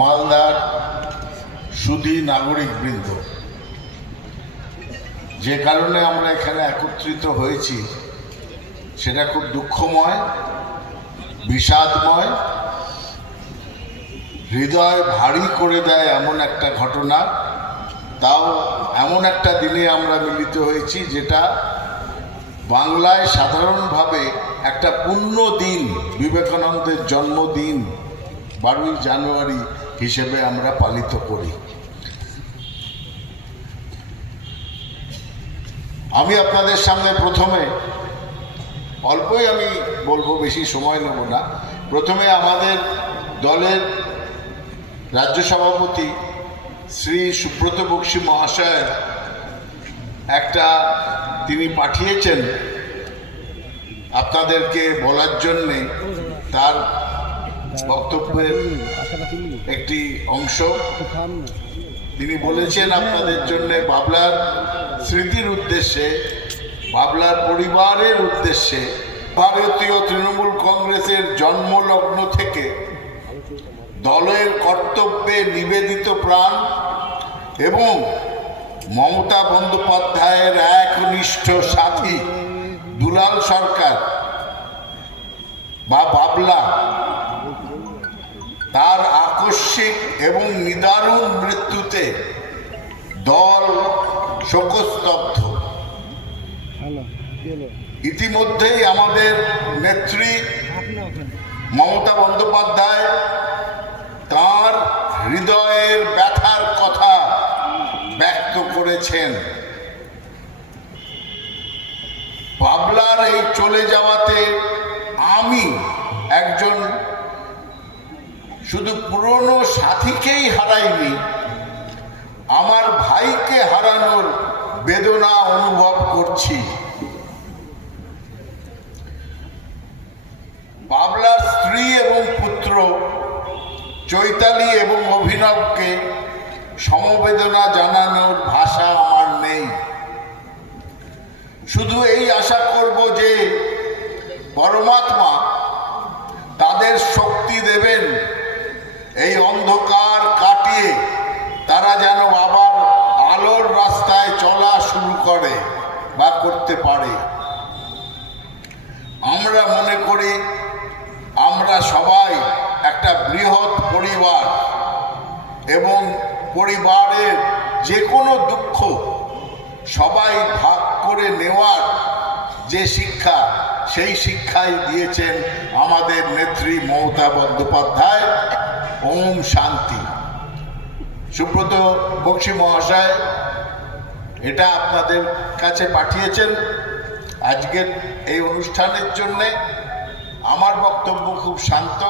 মালদার সুধী নাগরিকবৃন্দ যে কারণে আমরা এখানে একত্রিত হয়েছি, সেটা খুব দুঃখময়, বিষাদময়, হৃদয় ভারী করে দেয় এমন একটা ঘটনা। তাও এমন একটা দিনে আমরা মিলিত হয়েছি, যেটা বাংলায় সাধারণভাবে একটা পূর্ণ দিন, বিবেকানন্দের জন্মদিন বারোই জানুয়ারি হিসেবে আমরা পালিত করি। আমি আপনাদের সামনে প্রথমে, অল্পই আমি বলব, বেশি সময় নেব না। প্রথমে আমাদের দলের রাজ্য সভাপতি শ্রী সুব্রত বক্সী মহাশয়ের একটা তিনি পাঠিয়েছেন। আপনাদেরকে বলার জন্যে তার বক্তব্যের একটি অংশ। তিনি বলেছেন আপনাদের জন্য বাবলার স্মৃতির উদ্দেশ্যে বাবলার পরিবারের উদ্দেশ্যে ভারতীয় তৃণমূল কংগ্রেসের জন্মলগ্ন থেকে দলের কর্তব্যে নিবেদিত প্রাণ এবং মমতা বন্দ্যোপাধ্যায়ের একনিষ্ঠ সাথী দুলাল সরকার বা বাবলা তার আকস্মিক এবং নিদারুণ মৃত্যুতে দল শোকস্তব্ধ। ইতিমধ্যেই আমাদের নেত্রী মমতা বন্দ্যোপাধ্যায় তার হৃদয়ের ব্যথার কথা ব্যক্ত করেছেন। বাবলার এই চলে যাওয়াতে আমি একজন শুধু পুরনো সাথীকেই হারাইনি। আমার ভাইকে হারানোর বেদনা অনুভব করছি। বাবলার স্ত্রী এবং পুত্র চৈতালি এবং অভিনবকে সমবেদনা জানানোর ভাষা আমার নেই। শুধু এই আশা করব যে, পরমাত্মা তাদের শক্তি দেবেন। এই অন্ধকার কাটিয়ে তারা যেন আবার আলোর রাস্তায় চলা শুরু করে বা করতে পারে। আমরা মনে করি আমরা সবাই একটা বৃহৎ পরিবার এবং পরিবারের যে কোনো দুঃখ সবাই ভাগ করে নেওয়ার যে শিক্ষা, সেই শিক্ষাই দিয়েছেন আমাদের নেত্রী মমতা বন্দ্যোপাধ্যায়। ওম শান্তি। সুব্রত বক্সী মহাশয়, এটা আপনাদের কাছে পাঠিয়েছেন। আজকের এই অনুষ্ঠানের জন্যে আমার বক্তব্য খুব শান্ত।